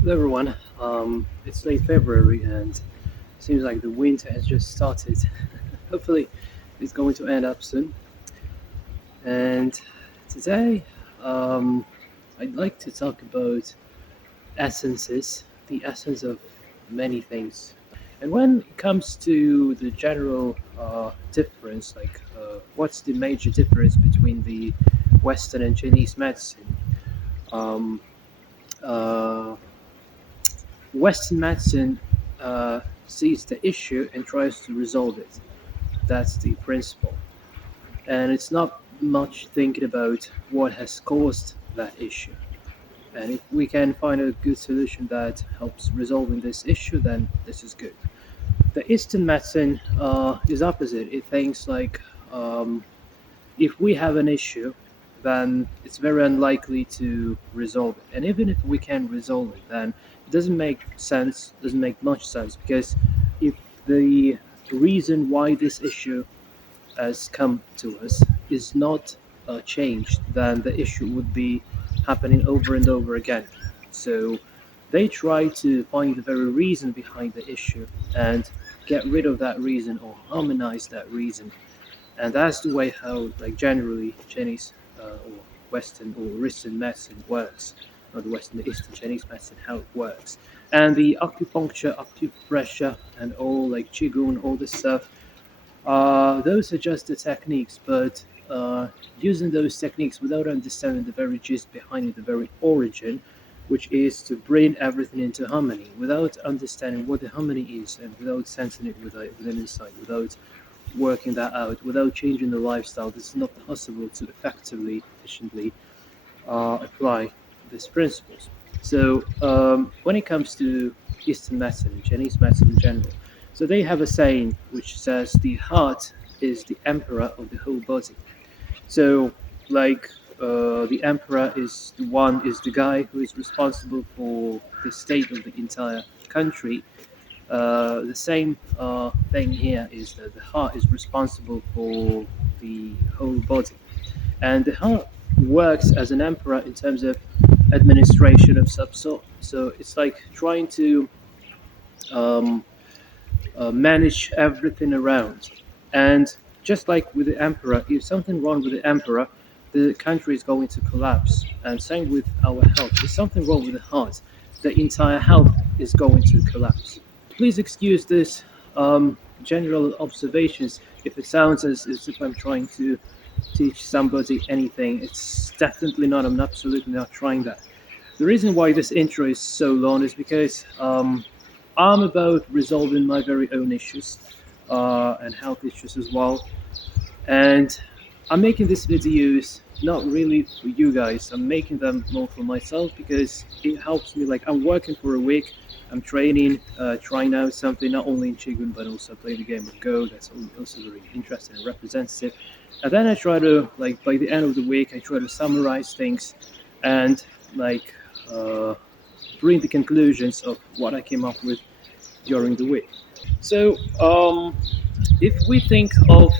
Hello everyone. It's late February and seems like the winter has just started. Hopefully, it's going to end up soon. And today, um, I'd like to talk about essences, the essence of many things. And when it comes to the general difference, what's the major difference between the Western and Chinese medicine? Um, uh, Western medicine sees the issue and tries to resolve it. That's the principle. And it's not much thinking about what has caused that issue. And if we can find a good solution that helps resolving this issue, then this is good. The Eastern medicine is opposite. It thinks like um, if we have an issue, then it's very unlikely to resolve it. And even if we can resolve it, then it doesn't make sense, doesn't make much sense, because if the reason why this issue has come to us is not changed, then the issue would be happening over and over again. So they try to find the very reason behind the issue and get rid of that reason or harmonize that reason, and that's the way how like generally Chinese or Western or Eastern medicine works, not the Western, the Eastern Chinese medicine, how it works. And the acupuncture, acupressure, and all like Qigong, all this stuff, those are just the techniques, but using those techniques without understanding the very gist behind it, the very origin, which is to bring everything into harmony, without understanding what the harmony is, and without sensing it with an insight, without working that out, without changing the lifestyle, this is not possible to effectively, efficiently apply these principles. So when it comes to Eastern medicine, Chinese medicine in general, so they have a saying which says the heart is the emperor of the whole body. So, like the emperor is the guy who is responsible for the state of the entire country. The same thing here is that the heart is responsible for the whole body, and the heart works as an emperor in terms of administration of some sort. So it's like trying to um, manage everything around. And just like with the emperor, if something wrong with the emperor, the country is going to collapse. And same with our health. If something wrong with the heart, the entire health is going to collapse. Please excuse this general observations if it sounds as if I'm trying to teach somebody anything. It's definitely not. I'm absolutely not trying that. The reason why this intro is so long is because I'm about resolving my very own issues and health issues as well. And I'm making these videos not really for you guys. I'm making them more for myself because it helps me. Like I'm working for a week, I'm training, trying out something not only in Qigong but also playing the game of Go. That's also very interesting and representative. And then I try to like by the end of the week, I try to summarize things and like bring the conclusions of what I came up with during the week. So, if we think of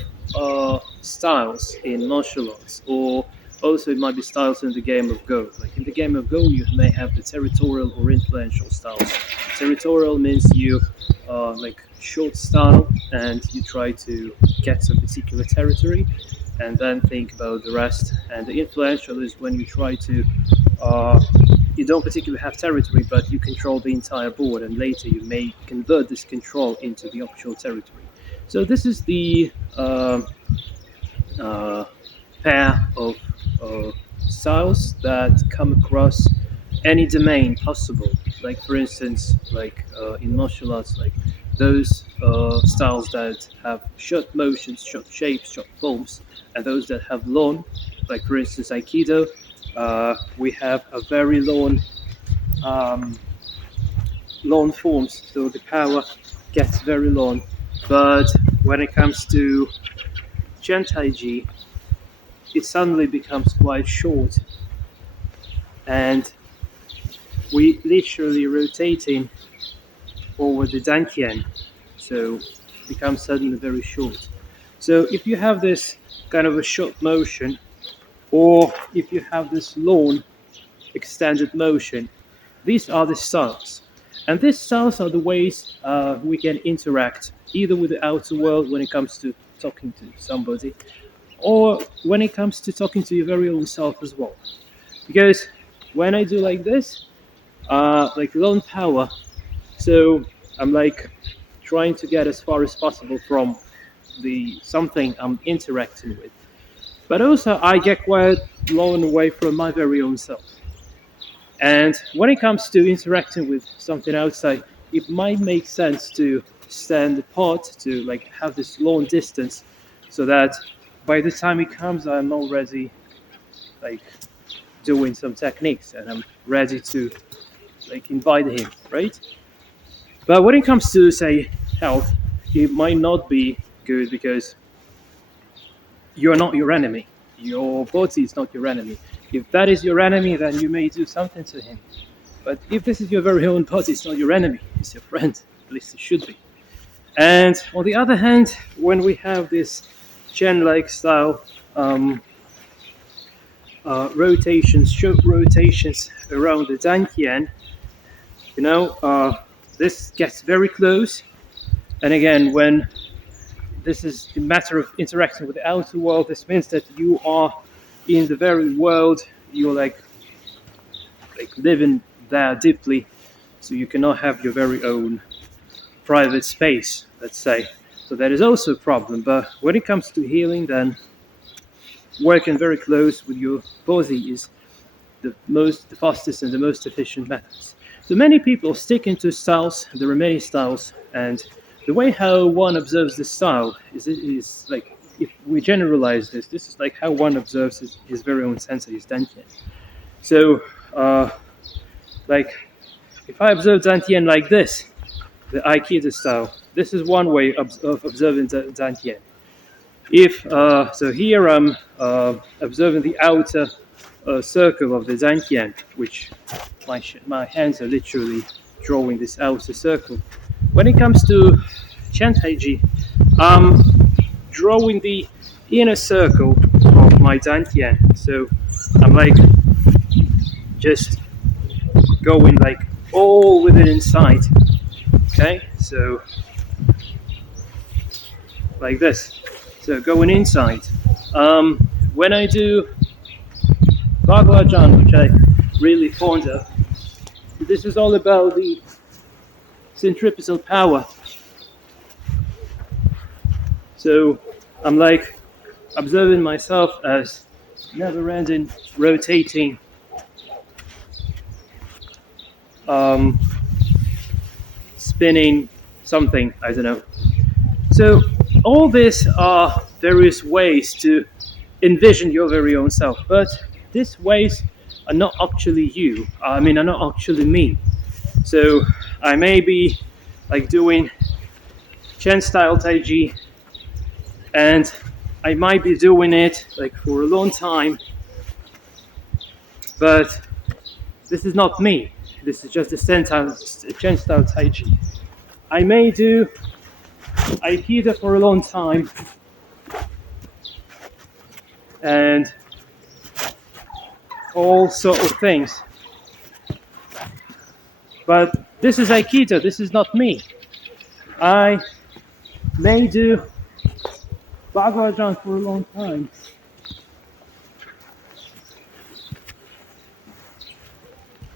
styles in martial arts, or also it might be styles in the game of Go. Like in the game of Go, you may have the territorial or influential styles. Territorial means you like short style, and you try to get some particular territory, and then think about the rest. And the influential is when you try to uh, you don't particularly have territory, but you control the entire board, and later you may convert this control into the actual territory. So this is the uh, pair of styles that come across any domain possible. Like for instance, like in martial arts, like those styles that have short motions, short shapes, short forms, and those that have long, like for instance, Aikido, we have a very um, long forms, so the power gets very long. But when it comes to Gentaiji, it suddenly becomes quite short, and we literally rotating over the dantian, so it becomes suddenly very short. So if you have this kind of a short motion, or if you have this long extended motion, these are the styles. And these styles are the ways we can interact either with the outer world when it comes to talking to somebody, or when it comes to talking to your very own self as well. Because when I do like this, like lone power, so I'm like trying to get as far as possible from the something I'm interacting with. But also I get quite long away from my very own self. And when it comes to interacting with something outside, it might make sense to stand apart, to like have this long distance, so that by the time it comes, I'm already like doing some techniques and I'm ready to like invite him, right? But when it comes to say health, it might not be good because you're not your enemy. Your body is not your enemy. If that is your enemy, then you may do something to him. But if this is your very own body, it's not your enemy, it's your friend. At least it should be. And on the other hand, when we have this Chen-like style rotations, short rotations around the dantian, you know, this gets very close. And again, when this is a matter of interacting with the outer world, this means that you are in the very world, you're like living there deeply, so you cannot have your very own private space, let's say. So that is also a problem. But when it comes to healing, then working very close with your body is the fastest and the most efficient methods. So many people stick into styles. There are many styles, and the way how one observes the style is like, if we generalize this, this is like how one observes his very own sensei, his dantian. So, like, if I observe dantian like this, the Aikido style, this is one way of observing dantian. If so, here I'm observing the outer circle of the dantian, which my hands are literally drawing this outer circle. When it comes to Chen Taiji, I'm drawing the inner circle of my dantian. So I'm like just going like all within inside. Okay, so like this. So going inside. When I do Bhagavajan, which I really fond of, this is all about the centripetal power. So I'm like observing myself as never-ending, rotating, spinning something, I don't know. So all this are various ways to envision your very own self, but these ways are not actually you. I mean, are not actually me. So I may be like doing Chen style Taiji, and I might be doing it like for a long time, but this is not me. This is just a Chen style Taiji. I may do Aikido for a long time, and all sort of things. But this is Aikido, this is not me. I may do Bhagavajan for a long time,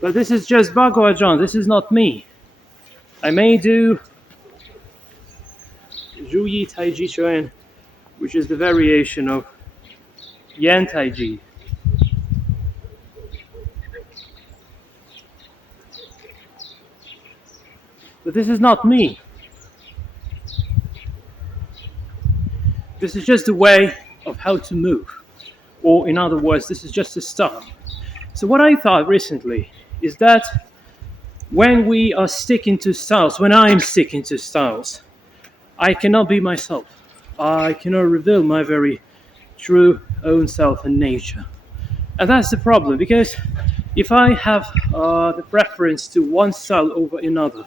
but this is just Bhagavajan, this is not me. I may do Zhuyi Taiji Chuan, which is the variation of Yan Taiji. But this is not me. This is just a way of how to move. Or in other words, this is just a start. So what I thought recently is that when we are sticking to styles, when I'm sticking to styles, I cannot be myself. I cannot reveal my very true own self and nature. And that's the problem, because if I have the preference to one style over another,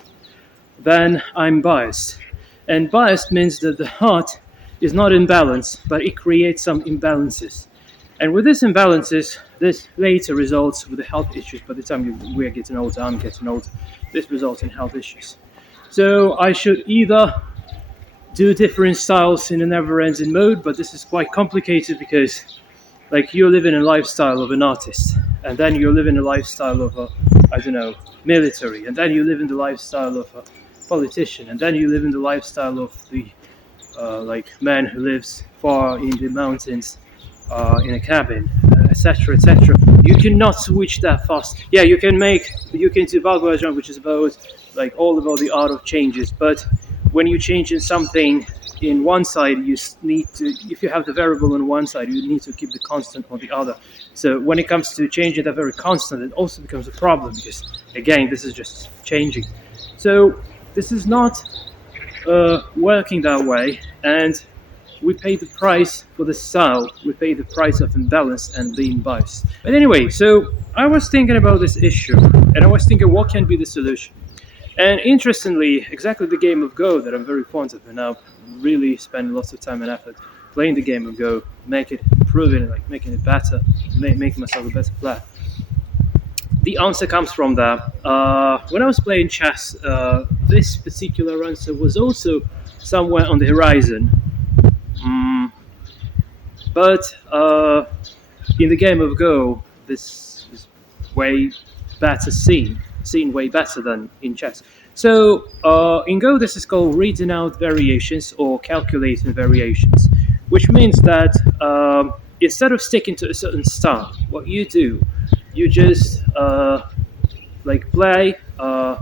then I'm biased. And biased means that the heart is not in balance, but it creates some imbalances. And with these imbalances, this later results with the health issues. By the time we're getting older, I'm getting older, this results in health issues. So I should either do different styles in a never-ending mode, but this is quite complicated because like you're living a lifestyle of an artist, and then you're living a lifestyle of a, I don't know, military, and then you live in the lifestyle of a politician, and then you live in the lifestyle of the like man who lives far in the mountains in a cabin, etc., etc. You cannot switch that fast. Yeah, you can do Bhagavajan, which is about like all about the art of changes, but when you change in something in one side, you need to, if you have the variable on one side, you need to keep the constant on the other. So when it comes to changing that very constant, it also becomes a problem because, again, this is just changing. So this is not working that way, and we pay the price for the style. We pay the price of imbalance and being biased. But anyway, so I was thinking about this issue, and I was thinking, what can be the solution? And interestingly, exactly the game of Go that I'm very fond of, and now really spend lots of time and effort playing the game of Go, improving it, like making it better, making myself a better player. The answer comes from that. When I was playing chess, this particular answer was also somewhere on the horizon. But in the game of Go, this is way better seen way better than in chess. So in Go, this is called reading out variations or calculating variations, which means that instead of sticking to a certain style, what you do, you just like play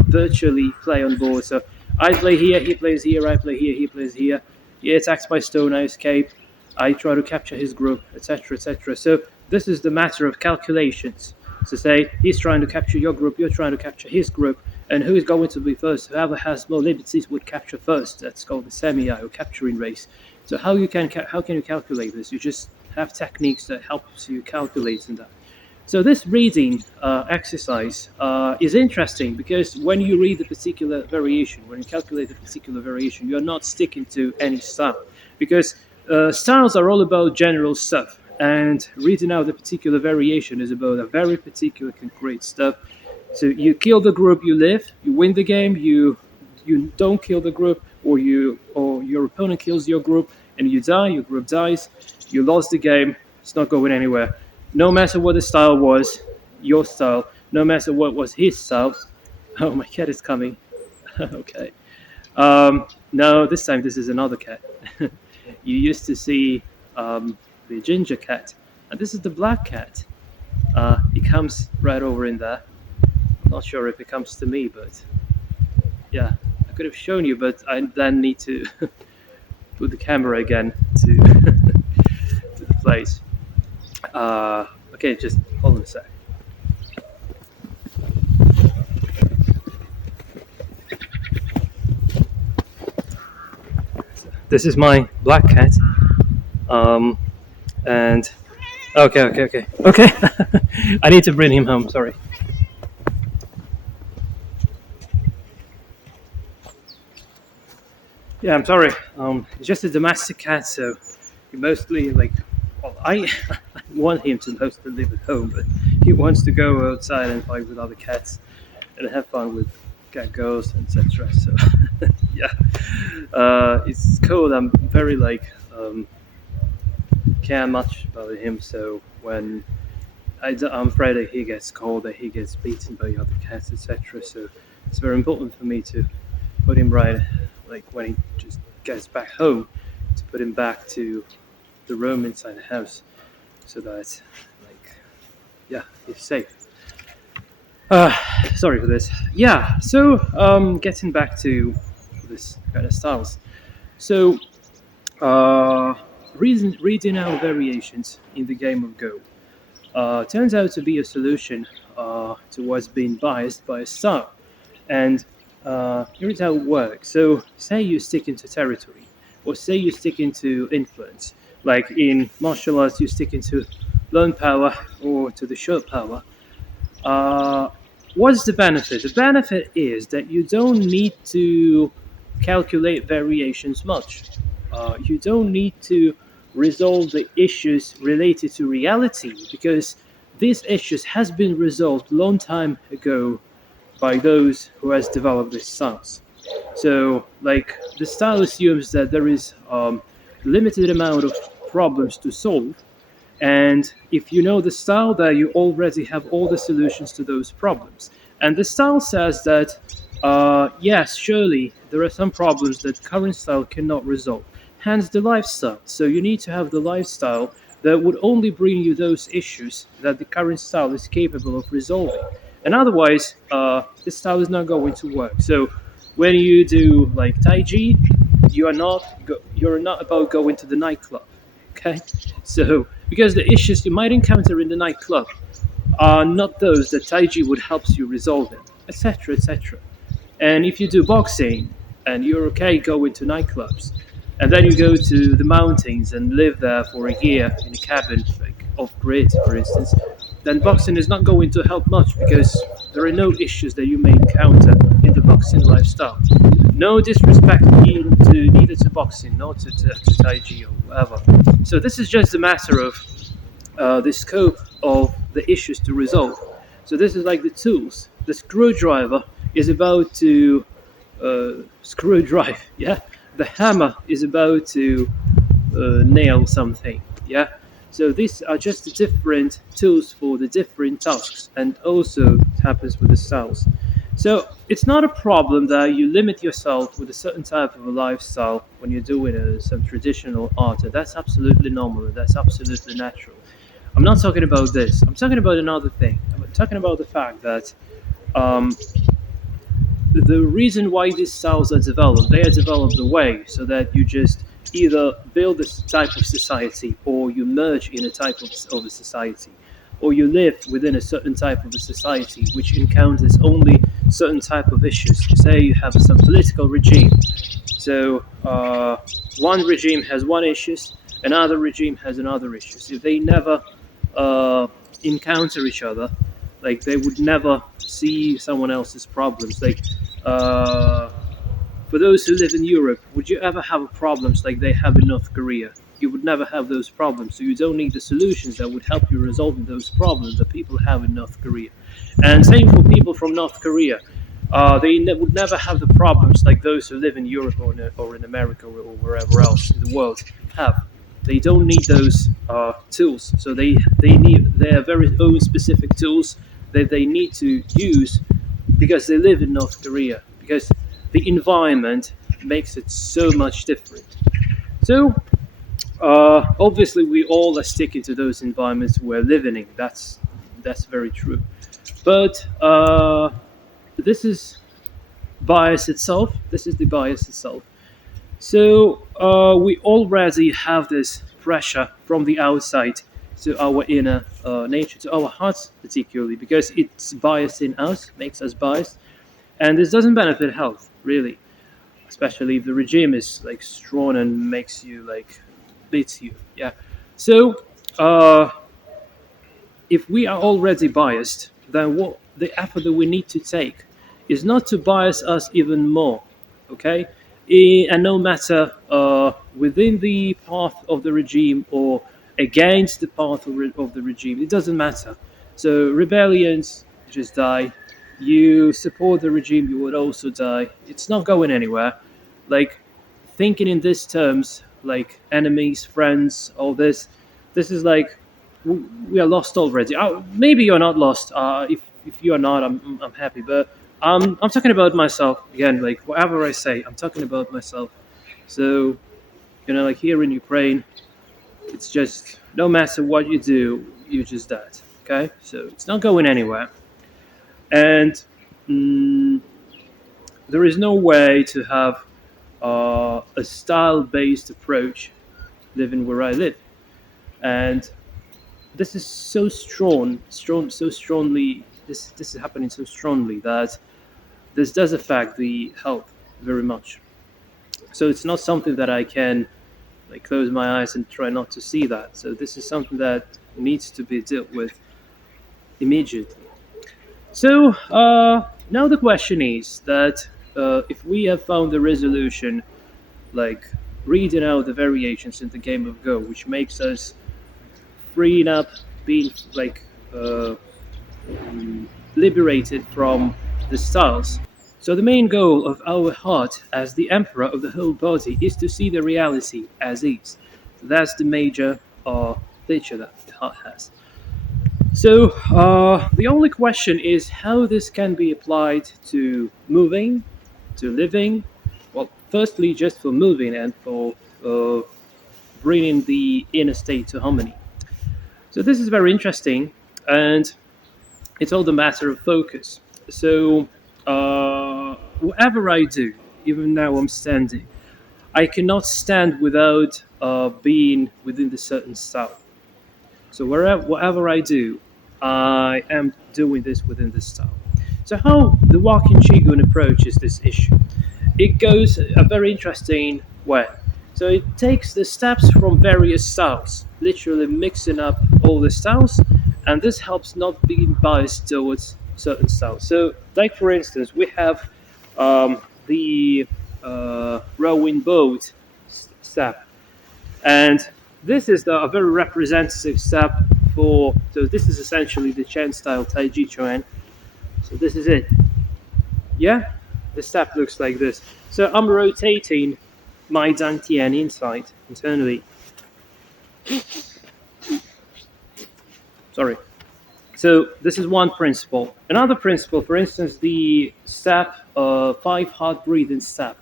virtually play on board. So I play here, he plays here, I play here, he plays here. He attacks my stone, I escape. I try to capture his group, etc., etc. So this is the matter of calculations. So say he's trying to capture your group, you're trying to capture his group, and who is going to be first? Whoever has more liberties would capture first. That's called the semi or capturing race. So how can you calculate this? You just have techniques that help you calculate in that. So this reading exercise is interesting because when you read a particular variation, when you calculate a particular variation, you're not sticking to any style because styles are all about general stuff, and reading out a particular variation is about a very particular concrete stuff. So you kill the group, you live, you win the game. You don't kill the group, or your opponent kills your group and you die. Your group dies. You lost the game. It's not going anywhere. No matter what the style was, your style. No matter what was his style. Oh, my cat is coming. Okay. No, this time this is another cat. You used to see the ginger cat, and this is the black cat. He comes right over in there. I'm not sure if it comes to me, but yeah, I could have shown you, but I then need to put the camera again to, to the place. Okay, just hold on a sec. This is my black cat. And okay. I need to bring him home. Sorry. Yeah, I'm sorry. He's just a domestic cat, so he mostly like. Well, I want him to mostly live at home, but he wants to go outside and fight with other cats and have fun with cat girls, etc. So yeah, it's cool. I'm very like care much about him. So when I'm afraid that he gets cold, that he gets beaten by other cats, etc. So it's very important for me to put him right, like when he just gets back home, to put him back to the room inside the house, so that, like, yeah, he's safe. Uh, Sorry for this. Yeah, so getting back to this kind of styles. So uh, reading out variations in the game of Go turns out to be a solution towards being biased by a style. And here's how it works. So, say you stick into territory, or say you stick into influence. Like in martial arts, you stick into lone power or to the short power. Uh, what's the benefit? The benefit is that you don't need to calculate variations much. You don't need to resolve the issues related to reality because these issues has been resolved long time ago by those who has developed these styles. So, like, the style assumes that there is limited amount of problems to solve, and if you know the style, that you already have all the solutions to those problems. And the style says that, yes, surely there are some problems that current style cannot resolve. Hence the lifestyle. So you need to have the lifestyle that would only bring you those issues that the current style is capable of resolving. And otherwise, this style is not going to work. So when you do like Tai Chi, you're not about going to the nightclub. Okay, so because the issues you might encounter in the nightclub are not those that Taiji would help you resolve, etc., etc. And if you do boxing and you're okay going to nightclubs, and then you go to the mountains and live there for a year in a cabin, like off grid, for instance, then boxing is not going to help much because there are no issues that you may encounter in the boxing lifestyle. No disrespect neither to boxing nor to Tai Chi or whatever. So this is just a matter of the scope of the issues to resolve. So this is like the tools. The screwdriver is about to screw drive. Yeah, the hammer is about to nail something. Yeah. So these are just the different tools for the different tasks, and also it happens with the styles. So it's not a problem that you limit yourself with a certain type of a lifestyle when you're doing some traditional art. And that's absolutely normal, and that's absolutely natural. I'm not talking about this. I'm talking about another thing. I'm talking about the fact that um, the reason why these styles are developed, they are developed the way so that you just either build a type of society, or you merge in a type of a society, or you live within a certain type of a society which encounters only certain type of issues. Say you have some political regime. So one regime has one issues, another regime has another issues. If they never uh, encounter each other, like they would never see someone else's problems. Like uh, for those who live in Europe, would you ever have problems like they have in North Korea? You would never have those problems. So you don't need the solutions that would help you resolving those problems that people have in North Korea. And same for people from North Korea. Would never have the problems like those who live in Europe or in America or wherever else in the world have. They don't need those tools. So they need their very own specific tools that they need to use because they live in North Korea. Because the environment makes it so much different. So obviously, we all are sticking to those environments we're living in. That's very true. But this is bias itself. This is the bias itself. So we already have this pressure from the outside to our inner nature, to our hearts particularly, because it's biased in us, makes us biased, and this doesn't benefit health really, especially if the regime is like strong and makes you like beats you. Yeah. So if we are already biased, then what the effort that we need to take is not to bias us even more, okay? And no matter within the path of the regime or against the path of the regime, it doesn't matter. So rebellions just die. You support the regime, you would also die. It's not going anywhere. Like thinking in these terms, like enemies, friends, all this, this is like we are lost already. Maybe you're not lost. If you are not, I'm happy. But I'm talking about myself again. Like whatever I say, I'm talking about myself. So like here in Ukraine, it's just no matter what you do, you just dead. Okay, so it's not going anywhere, and mm, there is no way to have a style-based approach living where I live, and this is so so strongly. This is happening so strongly that this does affect the health very much. So it's not something that I can like close my eyes and try not to see that. So this is something that needs to be dealt with immediately. So now the question is that if we have found the resolution, like reading out the variations in the game of Go, which makes us freeing up, being like liberated from the styles. So the main goal of our heart as the emperor of the whole body is to see the reality as is. So that's the major feature that the heart has. So the only question is how this can be applied to moving, to living. Well, firstly, just for moving and for bringing the inner state to harmony. So this is very interesting, and it's all the matter of focus. So whatever I do, even now I'm standing, I cannot stand without being within the certain style. So whatever I do, I am doing this within this style. So how the walking Qigong approaches this issue? It goes a very interesting way. So it takes the steps from various styles, literally mixing up all the styles, and this helps not being biased towards certain styles. So, like for instance, we have the rowing boat step, and this is a very representative step for. So this is essentially the Chen style Tai Chi Chuan. So this is it. Yeah, the step looks like this. So I'm rotating my dantian inside internally. Sorry. So this is one principle. Another principle, for instance, the step 5 heart breathing step.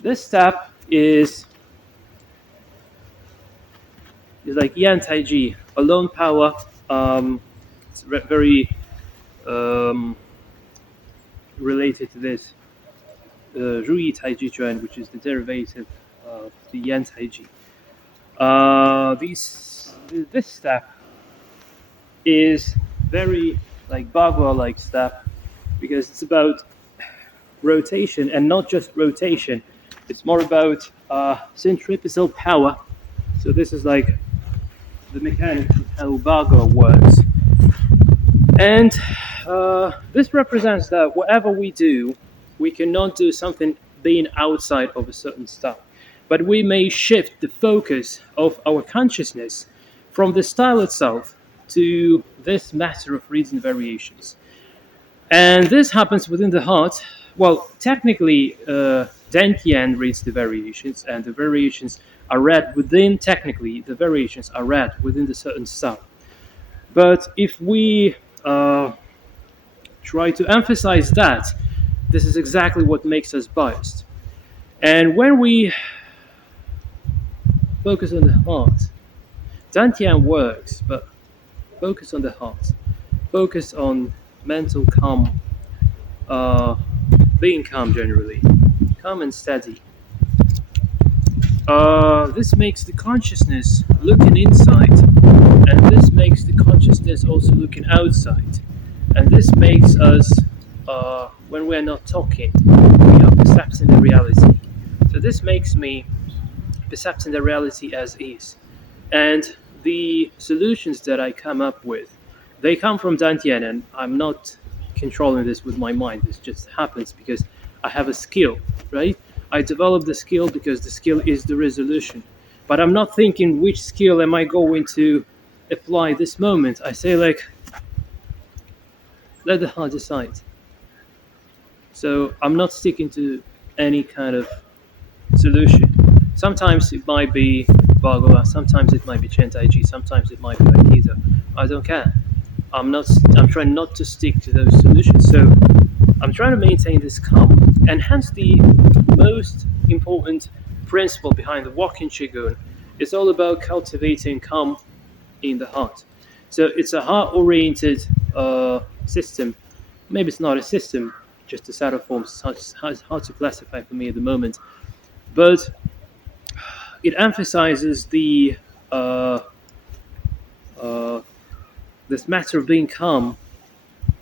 This step is like Yan Tai Chi, alone power. It's very related to this Ruyi Tai Chi Chuan, which is the derivative of the Yan Tai Chi. This step is very like Bagua like step because it's about rotation and not just rotation. It's more about centripetal power So this is like the mechanics of how Vago works. And this represents that whatever we do, we cannot do something being outside of a certain style. But we may shift the focus of our consciousness from the style itself to this matter of reason variations. And this happens within the heart. Well, technically, dantian reads the variations, and the variations are read within, technically, the variations are read within the certain style. But if we try to emphasize that, this is exactly what makes us biased. And when we focus on the heart, dantian works, but focus on the heart. Focus on mental calm, uh, being calm generally, calm and steady. This makes the consciousness looking inside, and this makes the consciousness also looking outside. And this makes us, when we're not talking, we are percepting the reality. So this makes me percepting the reality as is. And the solutions that I come up with, they come from dantian, and I'm not controlling this with my mind. This just happens because I have a skill, right? I develop the skill because the skill is the resolution. But I'm not thinking which skill am I going to apply this moment. I say like, let the heart decide. So I'm not sticking to any kind of solution. Sometimes it might be Bhagavad, sometimes it might be Chintaiji, sometimes it might be Aikido. I don't care. I'm not. I'm trying not to stick to those solutions. So I'm trying to maintain this calm, and hence the most important principle behind the walking Qigong is all about cultivating calm in the heart. So it's a heart-oriented system. Maybe it's not a system, just a set of forms. It's hard to classify for me at the moment, but it emphasizes the uh, uh, this matter of being calm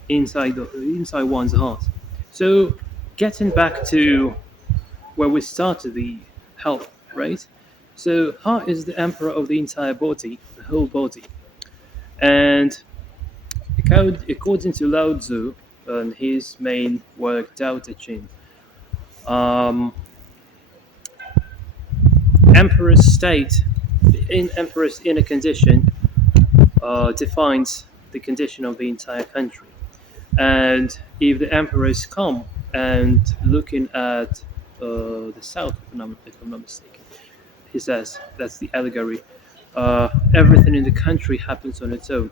inside one's heart. So, getting back to where we started, the health, right? So, heart is the emperor of the entire body, the whole body, and according to Lao Tzu and his main work, Tao Te Ching, um, emperor's state, in emperor's inner condition, defines the condition of the entire country. And if the emperor is calm and looking at the south, if I'm not mistaken, he says that's the allegory. Everything in the country happens on its own,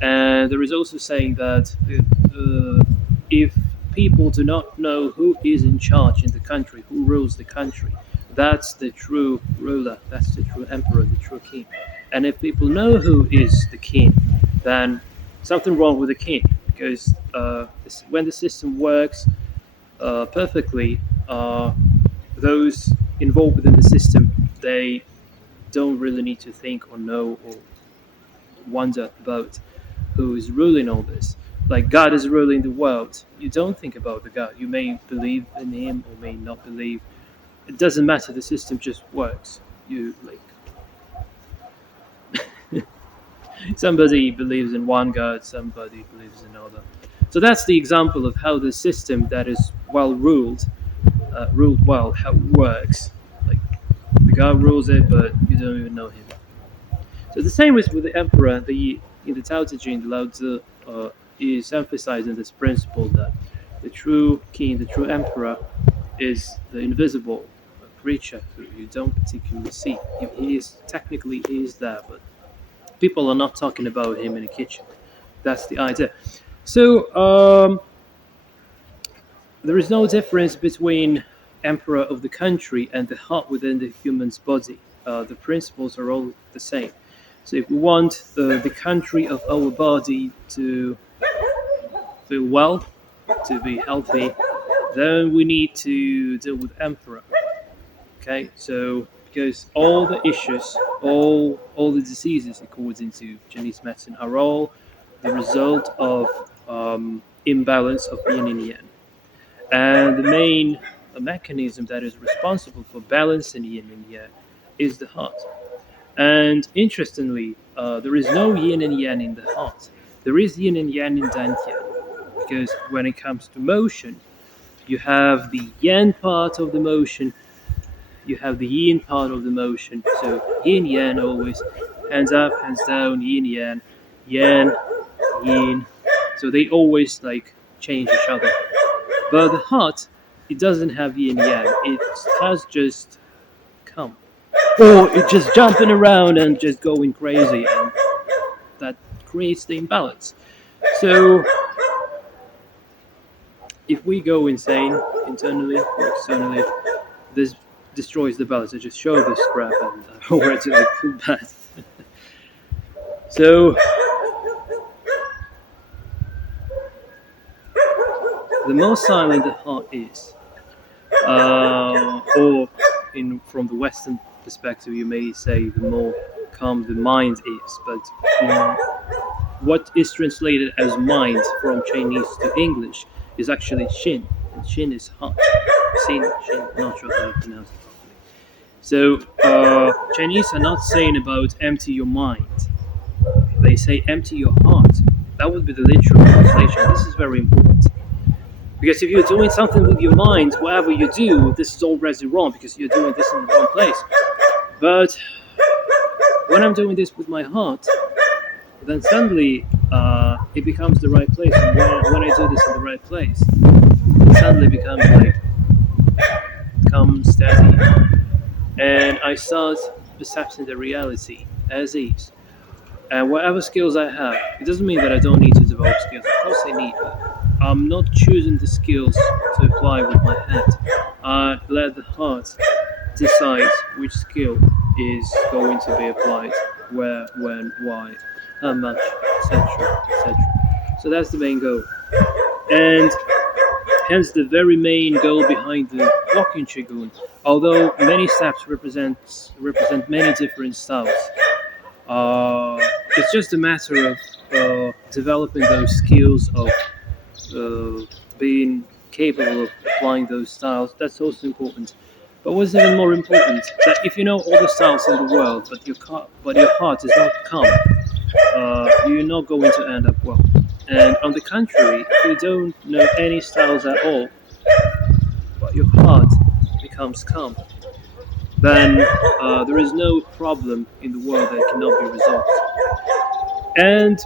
and there is also saying that if people do not know who is in charge in the country, who rules the country, that's the true ruler, that's the true emperor, the true king. And if people know who is the king, then something wrong with the king, because when the system works perfectly, those involved within the system, they don't really need to think or know or wonder about who is ruling all this. Like God is ruling the world. You don't think about the God. You may believe in Him or may not believe. It doesn't matter. The system just works. You like somebody believes in one God, somebody believes in another. So that's the example of how the system that is well ruled well, how it works. Like the God rules it, but you don't even know Him. So the same is with the emperor. The in the Tao Te Ching, the Lao Tzu is emphasizing this principle that the true king, the true emperor, is the invisible creature who you don't particularly see. He is technically he is there, but people are not talking about him in the kitchen. That's the idea. So there is no difference between emperor of the country and the heart within the human's body. The principles are all the same. So if we want the country of our body to feel well, to be healthy, then we need to deal with emperor. Okay, so because all the issues, all the diseases, according to Chinese medicine, are all the result of imbalance of yin and yang. And the main mechanism that is responsible for balancing yin and yang is the heart. And interestingly, there is no yin and yang in the heart. There is yin and yang in dantian, because when it comes to motion, you have the yang part of the motion, you have the yin part of the motion. So yin yang always, hands up, hands down, yin yang, yang, yin. So they always like change each other. But the heart, it doesn't have yin yang. It has just come, or it just jumping around and just going crazy, and that creates the imbalance. So if we go insane internally or externally, this destroys the balance. I just show this crap and I already like feel bad. So the more silent the heart is, or in from the Western perspective, you may say the more calm the mind is. But what is translated as mind from Chinese to English is actually Shin, and Shin is heart. Shin, Shin. Not sure how to pronounce it properly. So Chinese are not saying about empty your mind. They say empty your heart. That would be the literal translation. This is very important. Because if you're doing something with your mind, whatever you do, this is already wrong because you're doing this in the wrong place. But when I'm doing this with my heart, then suddenly it becomes the right place. And when I do this in the right place, it suddenly becomes like calm, steady, and I start perceiving the reality as is. And whatever skills I have, it doesn't mean that I don't need to develop skills. Of course, I need them. I'm not choosing the skills to apply with my head. I let the heart decide which skill is going to be applied, where, when, why, how much, etc., etc. So that's the main goal, and hence the very main goal behind the walking Qigong. Although many steps represent many different styles, it's just a matter of developing those skills of being capable of applying those styles. That's also important. But what's even more important, that if you know all the styles in the world, but your heart is not calm, you're not going to end up well. And on the contrary, if you don't know any styles at all, but your heart becomes calm, then there is no problem in the world that cannot be resolved. And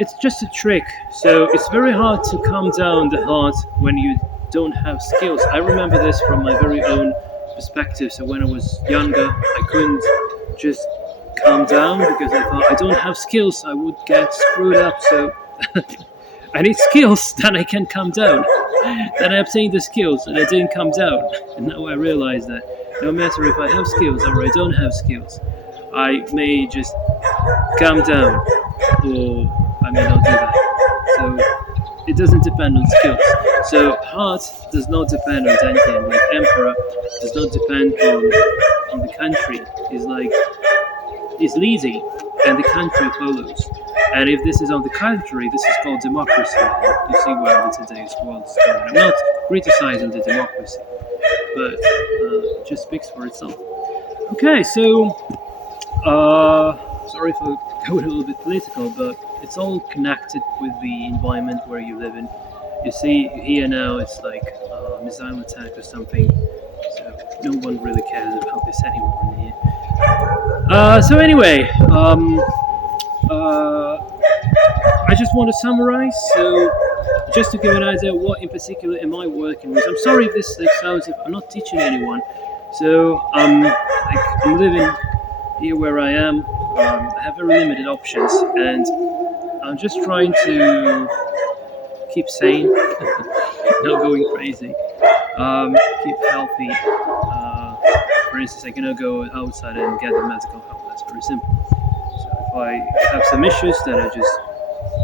it's just a trick. So it's very hard to calm down the heart when you don't have skills. I remember this from my very own perspective. So when I was younger, I couldn't just calm down because I thought I don't have skills, I would get screwed up. So I need skills, then I can calm down. Then I obtained the skills and I didn't calm down. And now I realize that no matter if I have skills or I don't have skills, I may just calm down or I may not do that. So it doesn't depend on skills. So heart does not depend on dantian, like emperor does not depend on the country. It's like is leading and the country follows. And if this is on the country, this is called democracy. You see where the today's world is going. I'm not criticizing the democracy, but it just speaks for itself. Okay, so sorry for going a little bit political, but it's all connected with the environment where you live in. You see, here now it's like a missile attack or something, so no one really cares about this anymore in here. So anyway, I just want to summarize. So just to give an idea, what in particular am I working with? I'm sorry if this sounds if I'm not teaching anyone. So I'm living here where I am. I have very limited options, and I'm just trying to keep sane, not going crazy, keep healthy. For instance, I cannot go outside and get the medical help. That's very simple. So if I have some issues, then I just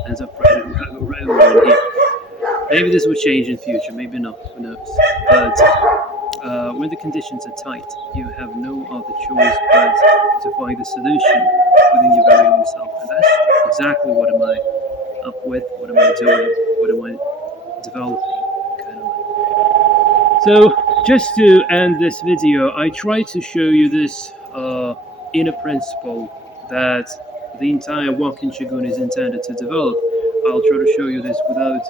end up right around here. Maybe this will change in future, maybe not, who knows. But when the conditions are tight, you have no other choice but to find the solution within your very own self. And that's exactly what am I up with, what am I doing, what am I developing, kind of like. So just to end this video, I try to show you this inner principle that the entire walking Qigong is intended to develop. I'll try to show you this without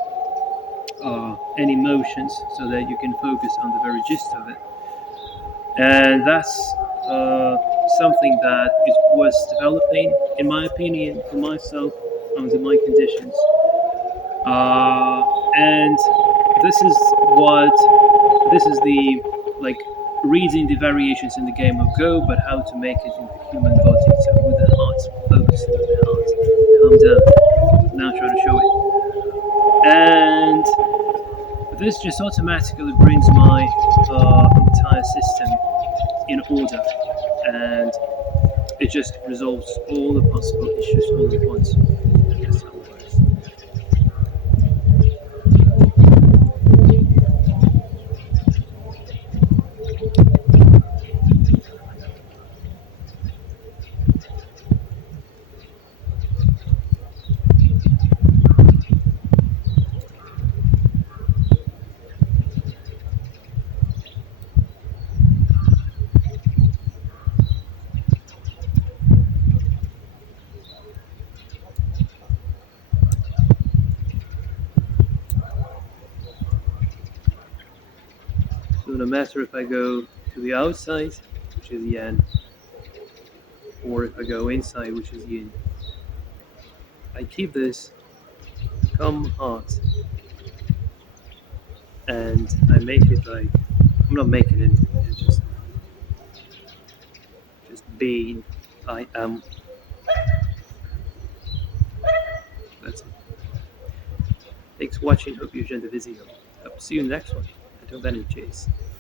any motions so that you can focus on the very gist of it. And that's something that was developing, in my opinion, for myself under my conditions. And this is what this is the like reading the variations in the game of Go, but how to make it in the human body. So with the heart, focusing on the heart, calm down. Now try to show it, and this just automatically brings my entire system in order, and it just resolves all the possible issues all at once. That's how it works. So no matter if I go to the outside, which is Yan, or if I go inside, which is Yin, I keep this calm heart, and I make it like I'm not making anything. It's just being. I am. That's it. Thanks for watching. Hope you enjoyed the video. Hope to see you in the next one. Until then, cheers.